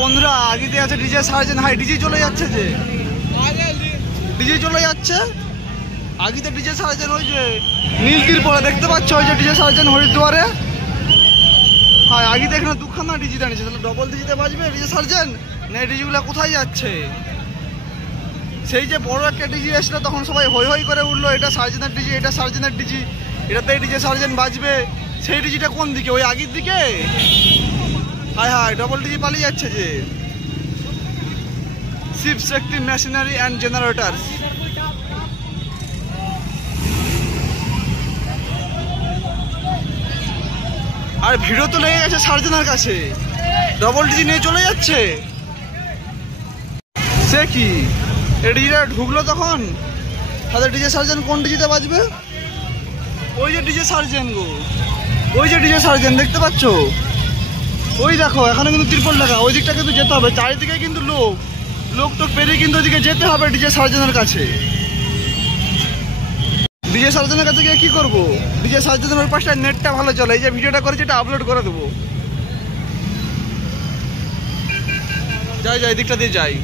বন্ধুরা আগেতে আছে ডিজে সার্জেন। হাই ডিজে চলে যাচ্ছে, যে ডিজে চলে যাচ্ছে আগেতে ডিজে সার্জেন। ওই যে নীলগির পরে দেখতে পাচ্ছ, ওই যে ডিজে সার্জেন হরিদ্বারে। হ্যাঁ আগে এখানে দুখানা ডিজি দাঁড়িয়েছে, তাহলে ডবল ডিজিতে বাজবে ডিজে সার্জেন না? এই ডিজিগুলো কোথায় যাচ্ছে? সেই যে বড় একটা ডিজি এসলো তখন সবাই হই হই করে উঠলো, এটা সার্জেনের ডিজি, এটা সার্জেনের ডিজি, এটাতেই ডিজে সার্জেন বাজবে। সেই ডিজিটা কোন দিকে? ওই আগের দিকে। হায় হায় ডবল ডিজি পালিয়ে যাচ্ছে যে। Ship safety machinery and generators. আর ভিড়ও তো লেগে গেছে সার্জেনের কাছে, ডবল ডিজি নিয়ে চলে যাচ্ছে। সে কি এই ডিজিটা ঢুকলো তখন, তাহলে ডিজে সার্জেন কোন ডিজিতে বাজবে? ওই যে ডিজে সার্জেন গো, ওই যে ডিজে সার্জেন দেখতে পাচ্ছ? ওই দেখো এখানে কিন্তু ত্রিপল লেখা, ওই দিকটা কিন্তু যেতে হবে। চারিদিকে কিন্তু লোক তো পেরিয়ে কিন্তু ওইদিকে যেতে হবে ডিজে সার্জেনের কাছে। ডিজে সার্জেনের কাছে গিয়ে কি করবো? ডিজে সার্জেনের ওই পাশটা নেটটা ভালো চলে, এই যে ভিডিওটা করেছি এটা আপলোড করে দেবো। যাই দিকটা দিয়ে যাই।